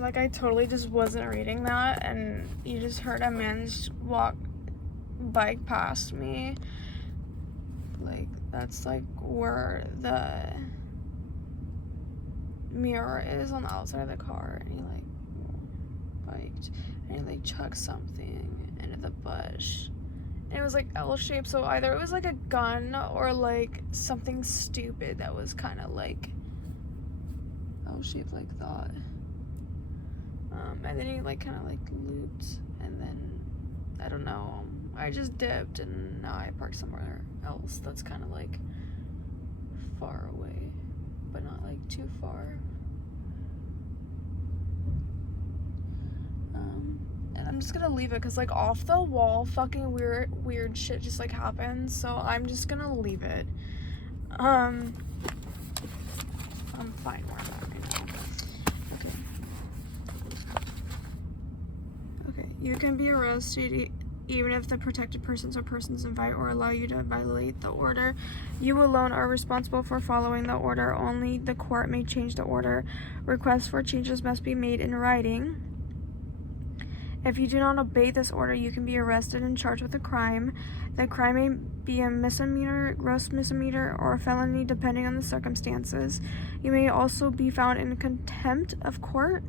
Like, I totally just wasn't reading that, and you just heard a man just bike past me. Like, that's like where the mirror is on the outside of the car, and he like biked, and he like chucked something into the bush. And it was like L-shaped, so either it was like a gun or like something stupid that was kind of like L-shaped like that. And then he like kind of like looped, and then I don't know, I just dipped, and now I parked somewhere else that's kind of like far away, but not like too far. And I'm just gonna leave it because like off the wall fucking weird shit just like happens, so I'm just gonna leave it. I'm fine where I'm at right now. Okay, you can be arrested even if the protected persons or persons invite or allow you to violate the order. You alone are responsible for following the order. Only the court may change the order. Requests for changes must be made in writing. If you do not obey this order, you can be arrested and charged with a crime. The crime may be a misdemeanor, gross misdemeanor, or a felony depending on the circumstances. You may also be found in contempt of court.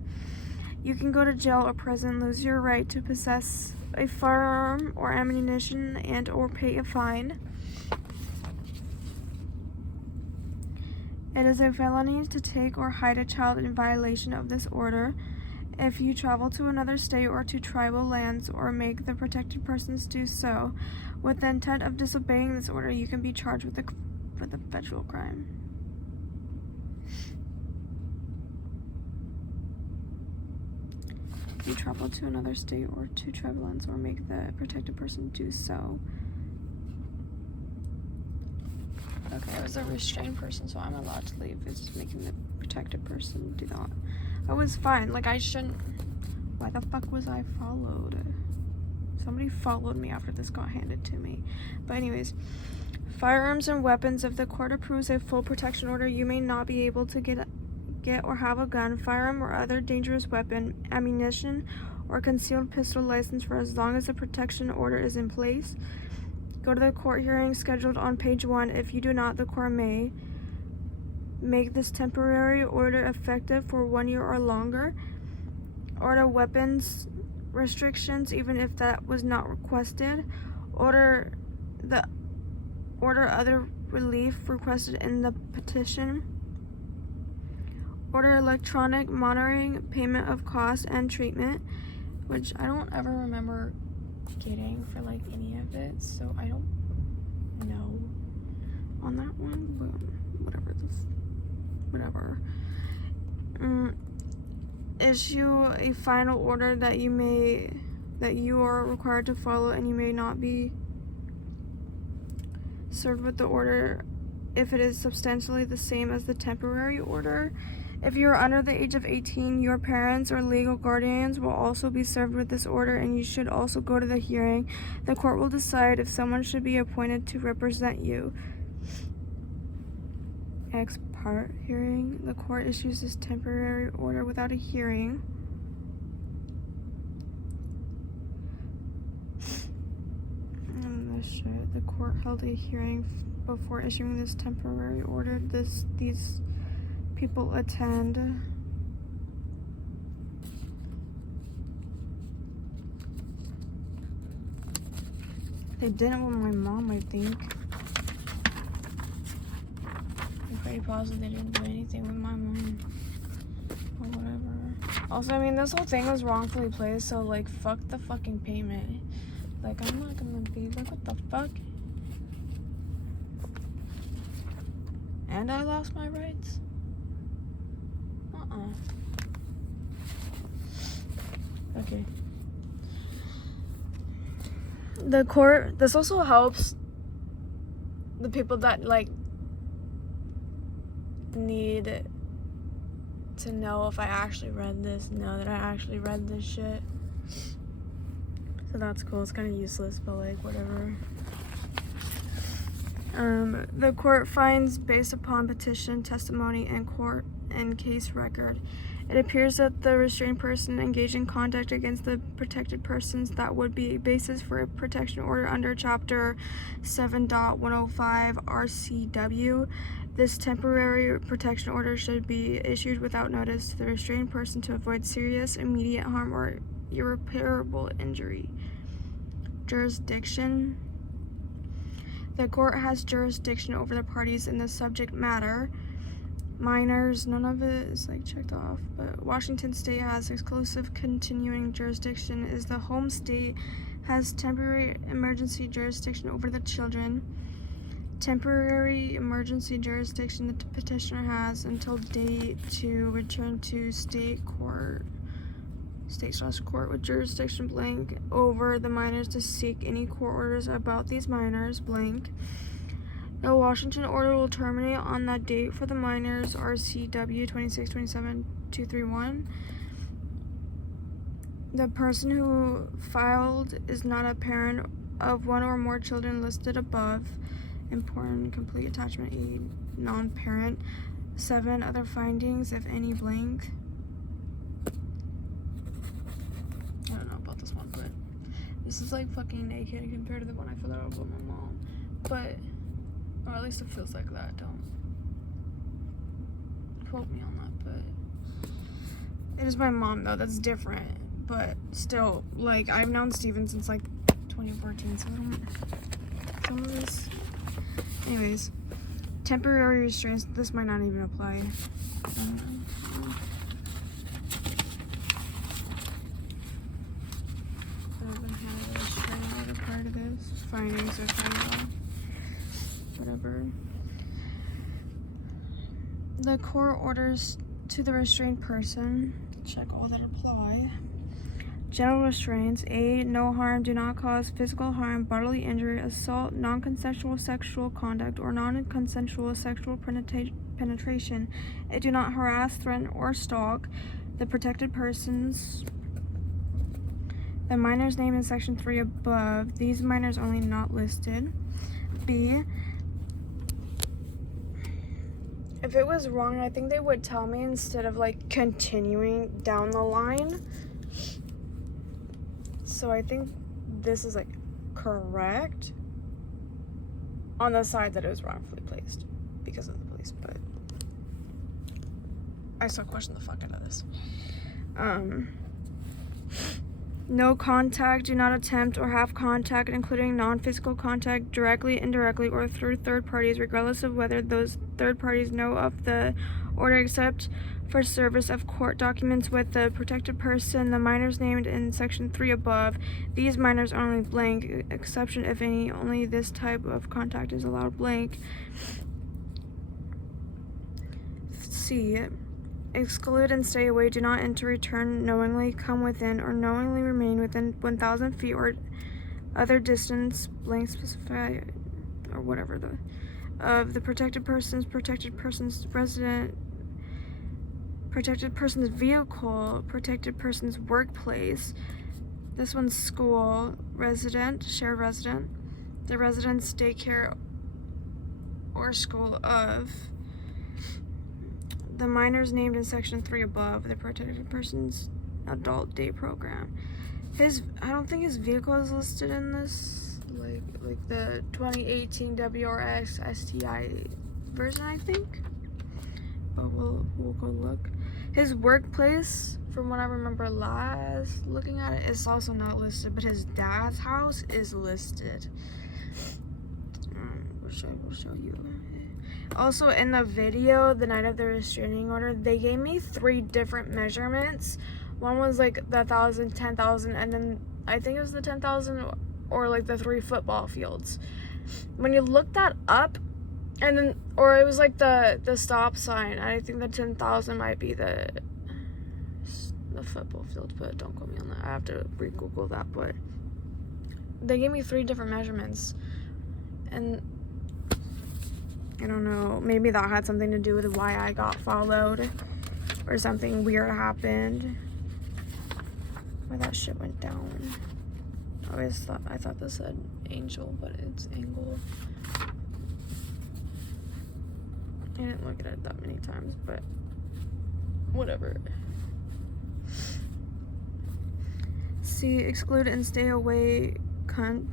You can go to jail or prison, lose your right to possess a firearm or ammunition, and or pay a fine. It is a felony to take or hide a child in violation of this order. If you travel to another state or to tribal lands or make the protected persons do so with the intent of disobeying this order, you can be charged with a federal crime. If you travel to another state or to tribal lands or make the protected person do so. Okay, I was a restrained person, so I'm allowed to leave. It's making the protected person do that. I was fine. Like, I shouldn't. Why the fuck was I followed? Somebody followed me after this got handed to me. But anyways, firearms and weapons. If the court approves a full protection order, you may not be able to get or have a gun, firearm, or other dangerous weapon, ammunition, or concealed pistol license for as long as the protection order is in place. Go to the court hearing scheduled on page 1. If you do not, the court may make this temporary order effective for 1 year or longer. Order weapons restrictions even if that was not requested. Order other relief requested in the petition. Order electronic monitoring, payment of costs and treatment, which I don't ever remember getting for like any of it, so I don't know on that one, but whatever. Issue a final order that you are required to follow, and you may not be served with the order if it is substantially the same as the temporary order. If you are under the age of 18, your parents or legal guardians will also be served with this order, and you should also go to the hearing. The court will decide if someone should be appointed to represent you. Ex parte hearing. The court issues this temporary order without a hearing. The court held a hearing before issuing this temporary order. These people attend. They didn't with my mom, I think. I'm pretty positive they didn't do anything with my mom. Or whatever. Also, I mean, this whole thing was wrongfully placed, so like, fuck the fucking payment. Like, I'm not gonna be like, what the fuck? And I lost my rights? Okay. The court, this also helps the people that like need to know if I actually read this, know that I actually read this shit. So that's cool. It's kind of useless, but like whatever. The court finds based upon petition, testimony, and court and case record. It appears that the restrained person engaged in conduct against the protected persons that would be a basis for a protection order under Chapter 7.105 RCW. This temporary protection order should be issued without notice to the restrained person to avoid serious, immediate harm or irreparable injury. Jurisdiction. The court has jurisdiction over the parties in the subject matter. Minors, none of it is like checked off, but Washington State has exclusive continuing jurisdiction, is the home state, has temporary emergency jurisdiction over the children. Temporary emergency jurisdiction the petitioner has until date to return to state court with jurisdiction blank over the minors to seek any court orders about these minors blank. The Washington order will terminate on that date for the minors. RCW 2627-231. The person who filed is not a parent of one or more children listed above. Important complete attachment A, non-parent. 7 other findings, if any, blank. I don't know about this one, but this is like fucking naked compared to the one I filled out with my mom. But, or at least it feels like that. Don't quote me on that, but it is my mom though. That's different, but still, like, I've known Steven since like 2014, so I don't. Some of this. Anyways, temporary restraints. This might not even apply. Prior to this, findings are final. Whatever. The court orders to the restrained person. Check all that apply. General restraints. A. No harm, do not cause physical harm, bodily injury, assault, non-consensual sexual conduct, or non-consensual sexual penetration. A. Do not harass, threaten, or stalk the protected persons. The minors named in section 3 above. These minors only not listed. B. If it was wrong, I think they would tell me instead of like continuing down the line. So I think this is like correct on the side that it was wrongfully placed because of the police, but I still question the fuck out of this. No contact, do not attempt or have contact, including non-physical contact, directly, indirectly, or through third parties, regardless of whether those third parties know of the order, except for service of court documents with the protected person, the minors named in section 3 above. These minors are only blank, exception if any, only this type of contact is allowed blank. C. Exclude and stay away, do not enter, return, knowingly come within, or knowingly remain within 1,000 feet or other distance, blank specify, or whatever, of the protected person's resident, protected person's vehicle, protected person's workplace. This one's school, resident, shared resident, the resident's daycare or school of. The minors named in section 3 above, the protected person's adult day program. I don't think his vehicle is listed in this, like the 2018 WRX STI version, I think. But we'll go look. His workplace, from what I remember last looking at it, is also not listed, but his dad's house is listed. We'll show you. Also, in the video, the night of the restraining order, they gave me 3 different measurements. One was like the 1,000, 10,000, and then I think it was the 10,000 or like the 3 football fields. When you look that up, and then, or it was like the stop sign. I think the 10,000 might be the football field, but don't quote me on that. I have to re-Google that, but they gave me 3 different measurements, and I don't know, maybe that had something to do with why I got followed or something weird happened. Why that shit went down. I thought this said Angel, but it's Angle. I didn't look at it that many times, but whatever. C. Exclude and stay away can't.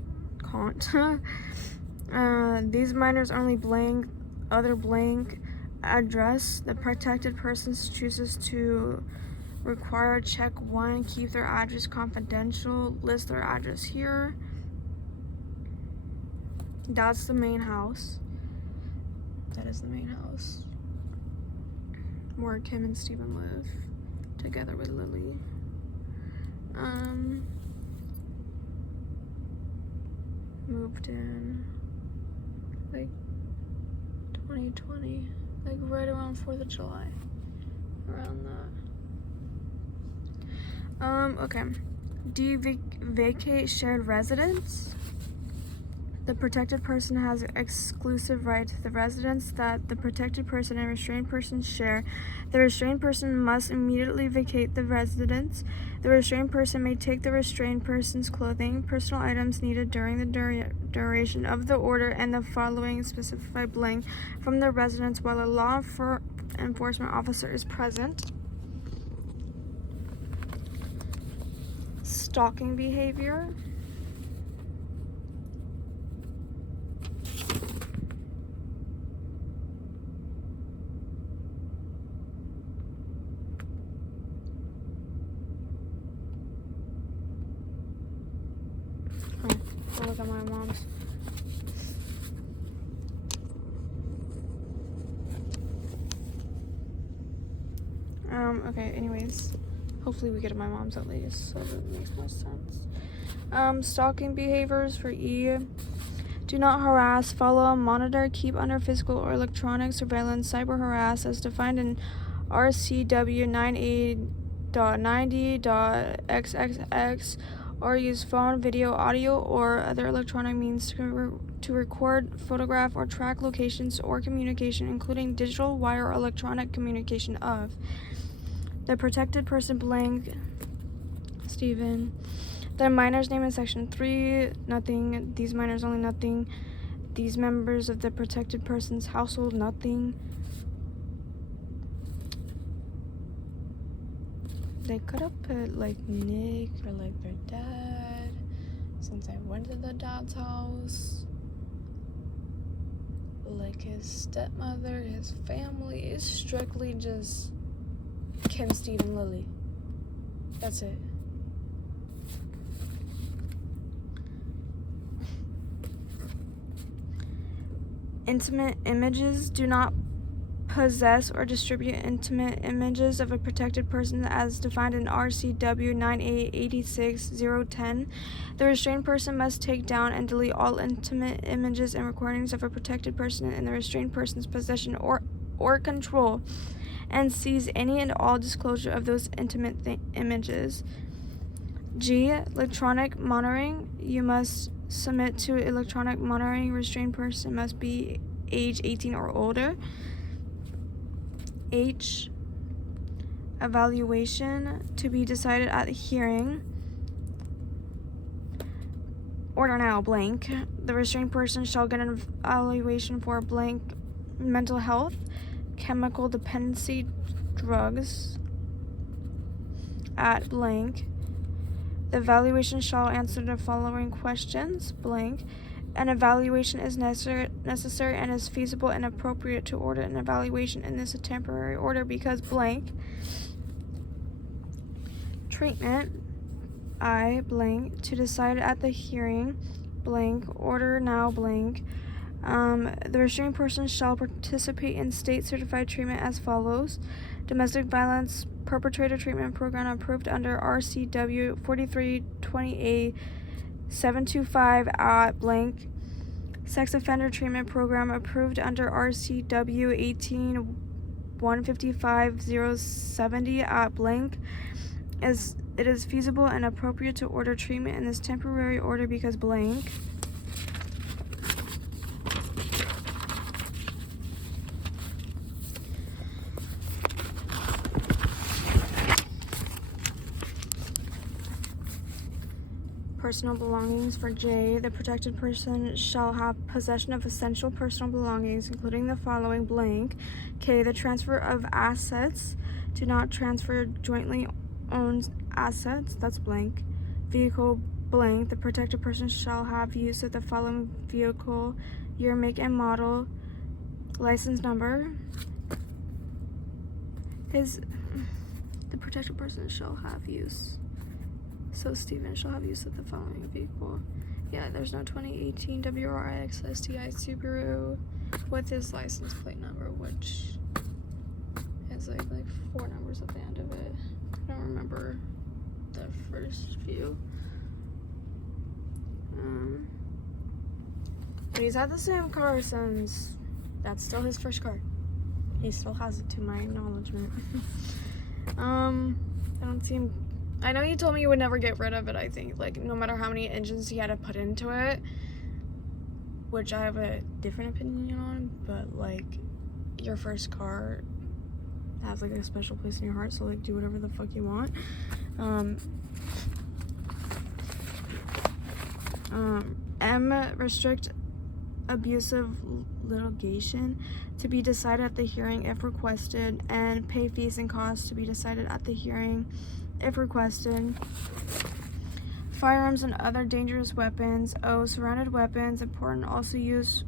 These minors only blank other blank address. The protected person chooses to require check 1, keep their address confidential, list their address here. That's the main house. That is the main house where Kim and Steven live together with Lily. Moved in like 2020, like right around 4th of July, around that. Okay. D. Vacate shared residence. The protected person has exclusive right to the residence that the protected person and restrained person share. The restrained person must immediately vacate the residence. The restrained person may take the restrained person's clothing, personal items needed during the duration of the order, and the following specified blank from the residence while a law enforcement officer is present. Stalking behavior. Look at my mom's. Okay, anyways. Hopefully we get to my mom's at least, so that makes more sense. Stalking behaviors for E. Do not harass, follow, monitor, keep under physical or electronic surveillance, cyber harass as defined in RCW 98.90.xxx, or use phone, video, audio, or other electronic means to record, photograph, or track locations or communication, including digital, wire, or electronic communication of the protected person blank, Steven. The minor's name in section 3, nothing. These minors only, nothing. These members of the protected person's household, nothing. They could have put like Nick or like their dad, since I went to the dad's house. Like his stepmother, his family is strictly just Kim, Steve, and Lily. That's it. Intimate images. Do not possess or distribute intimate images of a protected person as defined in RCW 98.86.010. The restrained person must take down and delete all intimate images and recordings of a protected person in the restrained person's possession or control, and seize any and all disclosure of those intimate images. G. Electronic monitoring. You must submit to electronic monitoring. Restrained person must be age 18 or older. H. Evaluation to be decided at the hearing. Order now, blank. The restrained person shall get an evaluation for blank mental health, chemical dependency, drugs at blank. The evaluation shall answer the following questions, blank. An evaluation is necessary and is feasible and appropriate to order an evaluation in this temporary order because blank. Treatment, I blank, to decide at the hearing, blank, order now, blank. The restrained person shall participate in state-certified treatment as follows. Domestic violence perpetrator treatment program approved under RCW 4320A.725 at blank. Sex offender treatment program approved under RCW 18.155.070 at blank. As it is feasible and appropriate to order treatment in this temporary order because blank. Personal belongings for J. The protected person shall have possession of essential personal belongings, including the following blank. K. The transfer of assets. Do not transfer jointly owned assets. That's blank. vehicle blank, the protected person shall have use of the following vehicle, year, make, and model, license number. The protected person shall have use. So Steven shall have use of the following vehicle. Yeah, there's no 2018 WRX STI Subaru with his license plate number, which has like 4 numbers at the end of it. I don't remember the first few. But he's had the same car since, that's still his first car. He still has it to my acknowledgement. I don't see him. I know you told me you would never get rid of it, I think. Like, no matter how many engines he had to put into it. Which I have a different opinion on. But, like, your first car has, like, a special place in your heart. So, like, do whatever the fuck you want. Restrict abusive litigation to be decided at the hearing if requested, and pay fees and costs to be decided at the hearing if requested. Firearms and other dangerous weapons. Surrounded weapons. Important, also use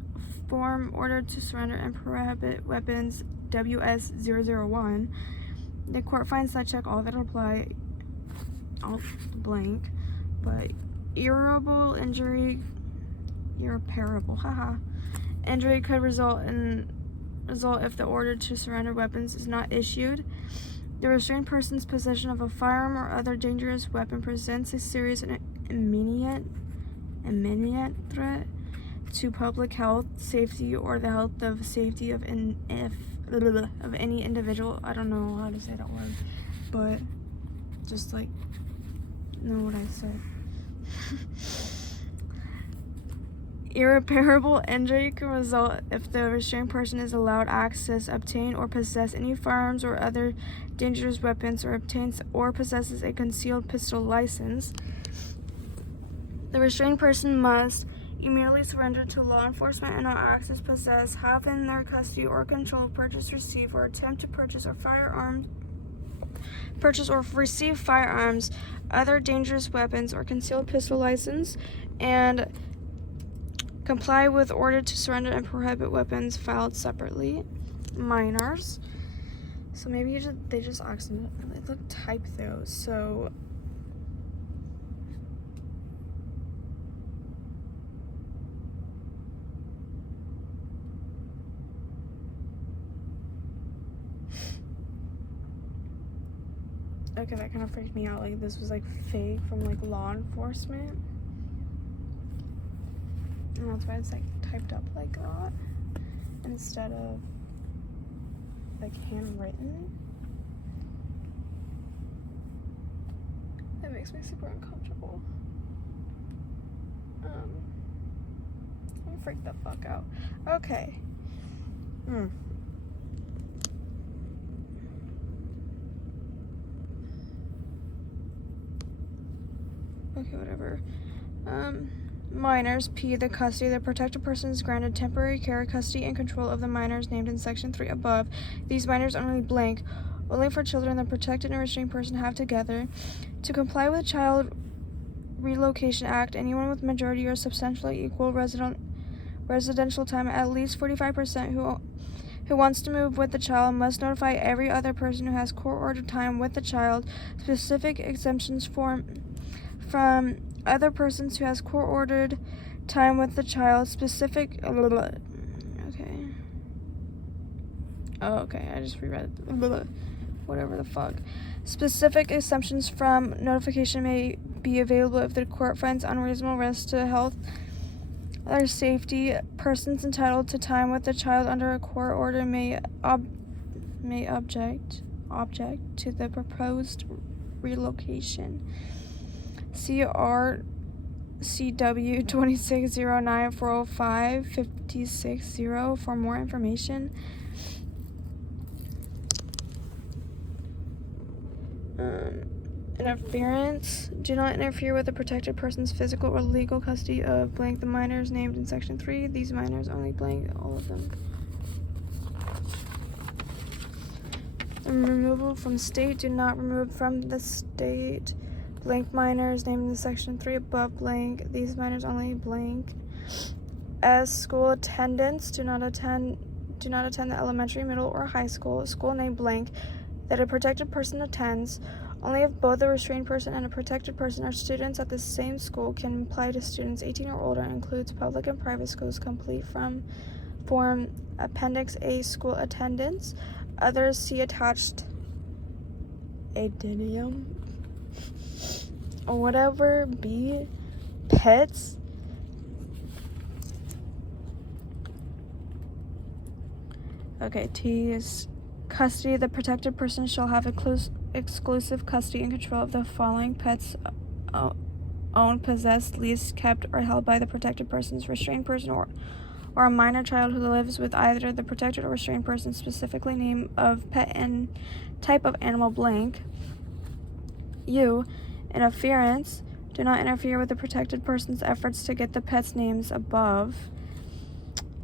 form ordered to surrender and prohibit weapons WS001. The court finds that check all that apply, all blank, but irreparable injury could result if the order to surrender weapons is not issued. The restrained person's possession of a firearm or other dangerous weapon presents a serious and imminent threat to public health, safety, or the health of safety of any individual. I don't know how to say that word, but just like know what I said. Irreparable injury can result if the restrained person is allowed access, obtain, or possess any firearms or other dangerous weapons, or obtains or possesses a concealed pistol license. The restrained person must immediately surrender to law enforcement and not access, possess, have in their custody or control, purchase, receive, or attempt to purchase or receive firearms, other dangerous weapons, or concealed pistol license, and comply with order to surrender and prohibit weapons filed separately. Minors. So maybe they just accidentally typed those. So okay, that kind of freaked me out. Like, this was like fake from like law enforcement. And that's why it's like typed up like that instead of like handwritten. That makes me super uncomfortable. I'm freaked the fuck out. Okay. Okay, whatever. Minors. P. The custody of the protected person is granted temporary care, custody, and control of the minors named in Section 3 above. These minors only blank. Only for children the protected and restrained person have together. To comply with Child Relocation Act, anyone with majority or substantially equal residential time, at least 45%, who wants to move with the child must notify every other person who has court-ordered time with the child. Specific exemptions from other persons who has court-ordered time with the child. Specific... Okay. Oh, okay. I just reread it. Whatever the fuck. Specific exemptions from notification may be available if the court finds unreasonable risk to health or safety. Persons entitled to time with the child under a court order may object to the proposed relocation. CRCW 2609-405-560 for more information. Interference. Do not interfere with the protected person's physical or legal custody of blank the minors named in Section 3. These minors only blank, all of them. Removal from state. Do not remove from the state blank minors named in section 3 above blank. These minors only blank. As school attendants do not attend the elementary, middle, or high school name blank that a protected person attends. Only if both a restrained person and a protected person are students at the same school can apply to students 18 or older. Includes public and private schools. Complete from Form Appendix A, school attendance. Others see attached addendum or whatever. B, pets. Okay, T is custody. The protected person shall have exclusive custody and control of the following pets owned, possessed, leased, kept, or held by the protected person's restrained person or a minor child who lives with either the protected or restrained person. Specifically name of pet and type of animal blank. U, interference. Do not interfere with the protected person's efforts to get the pet's names above.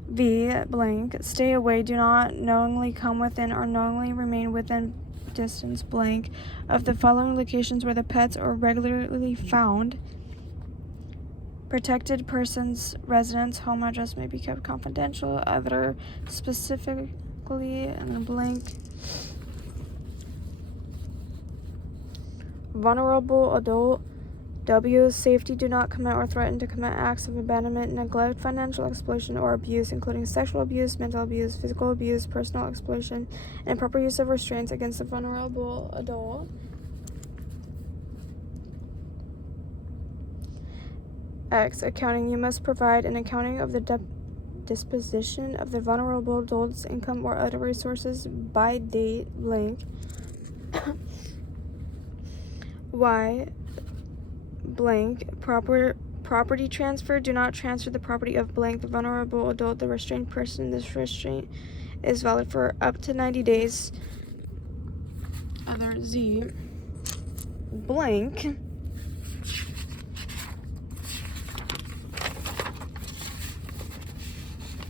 V, blank. Stay away. Do not knowingly come within or knowingly remain within distance blank of the following locations where the pets are regularly found. Protected person's residence, home address may be kept confidential. Other specifically, and a blank. Vulnerable adult. W, safety. Do not commit or threaten to commit acts of abandonment, neglect, financial exploitation, or abuse, including sexual abuse, mental abuse, physical abuse, personal exploitation, and improper use of restraints against a vulnerable adult. X, accounting. You must provide an accounting of the disposition of the vulnerable adult's income or other resources by date blank. Y, blank. Property transfer. Do not transfer the property of blank the vulnerable adult, the restrained person. This restraint is valid for up to 90 days. Other Z, blank.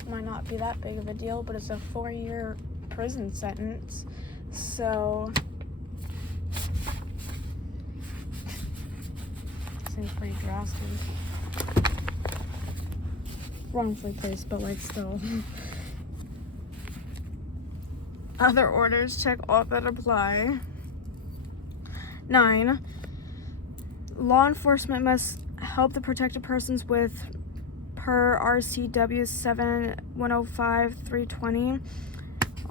Might not be that big of a deal, but it's a 4-year prison sentence, so seems pretty drastic. Wrongfully placed, but like still. Other orders, check all that apply. 9, law enforcement must help the protected persons with per RCW 7105-320.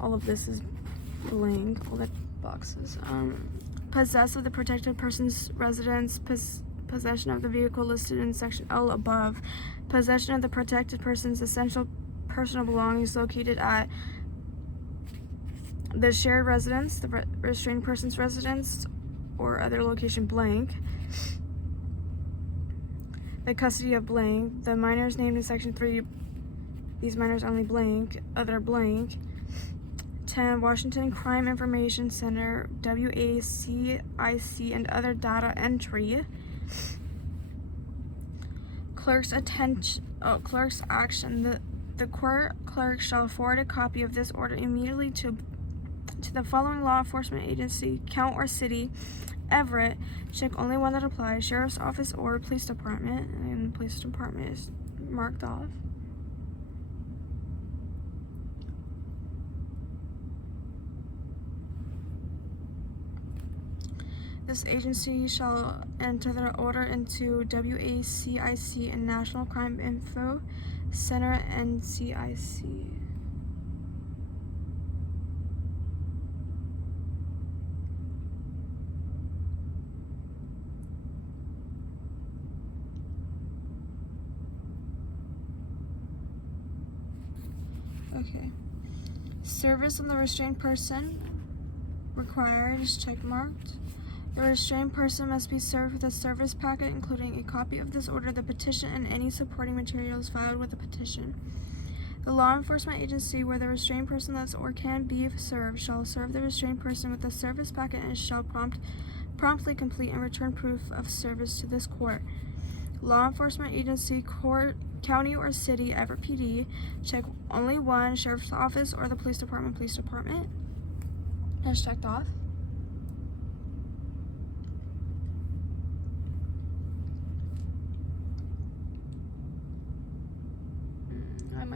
All of this is blank, all the boxes. Possess of the protected person's residence, possession of the vehicle listed in section L above, possession of the protected person's essential personal belongings located at the shared residence, the restrained person's residence, or other location blank. The custody of blank. The minors named in section 3, these minors only blank, other blank. 10, Washington Crime Information Center, WACIC, and other data entry. Clerk's action. The court clerk shall forward a copy of this order immediately to the following law enforcement agency, count or city: Everett. Check only one that applies: Sheriff's Office or Police Department, and the Police Department is marked off. This agency shall enter the order into WACIC and National Crime Info Center, NCIC. Okay. Service on the restrained person required is check marked. The restrained person must be served with a service packet, including a copy of this order, the petition, and any supporting materials filed with the petition. The law enforcement agency where the restrained person lives or can be served shall serve the restrained person with a service packet and shall promptly complete and return proof of service to this court. Law enforcement agency, court, county or city, Everett PD, check only one: Sheriff's Office or the Police Department. Police Department. That's checked off.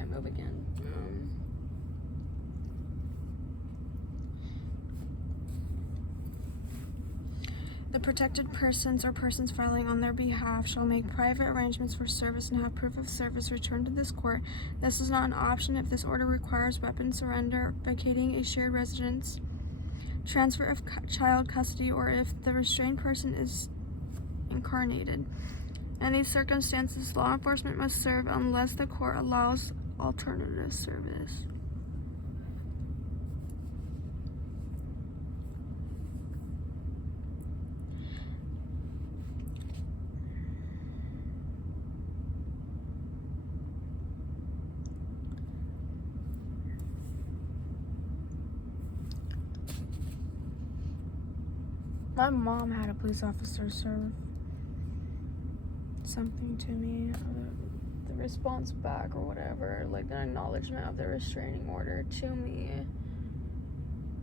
might move again. The protected persons or persons filing on their behalf shall make private arrangements for service and have proof of service returned to this court. This is not an option if this order requires weapon surrender, vacating a shared residence, transfer of child custody, or if the restrained person is incarnated. In these circumstances, law enforcement must serve unless the court allows alternative service. My mom had a police officer serve something to me, the response back or whatever, like an acknowledgement of the restraining order to me.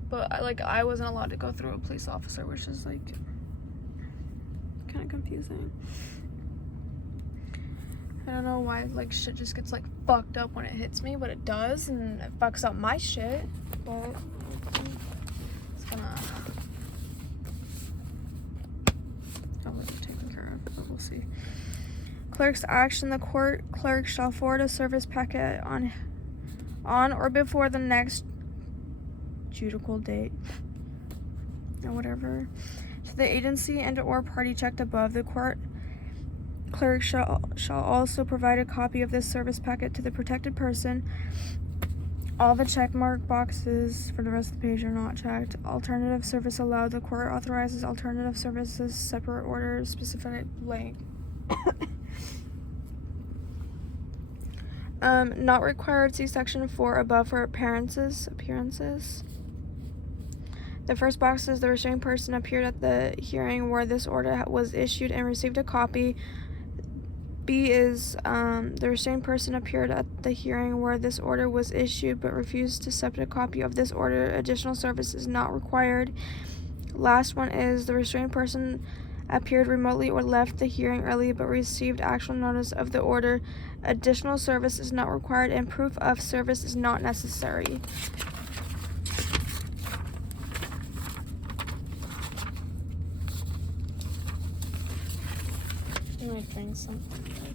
But I wasn't allowed to go through a police officer, which is like kind of confusing. I don't know why like shit just gets like fucked up when it hits me, but it does, and it fucks up my shit. But it's gonna. Taken care of, but we'll see. Clerk's action: the court clerk shall forward a service packet on or before the next judicial date or whatever to the agency and or party checked above. The court clerk shall also provide a copy of this service packet to the protected person. All the checkmark boxes for the rest of the page are not checked. Alternative service allowed. The court authorizes alternative services, separate orders, specific blank. Not required. See section 4 above for appearances. The first box is the restrained person appeared at the hearing where this order was issued and received a copy. B is the restrained person appeared at the hearing where this order was issued but refused to accept a copy of this order. Additional service is not required. Last one is the restrained person appeared remotely or left the hearing early but received actual notice of the order. Additional service is not required and proof of service is not necessary. I'm gonna drink something.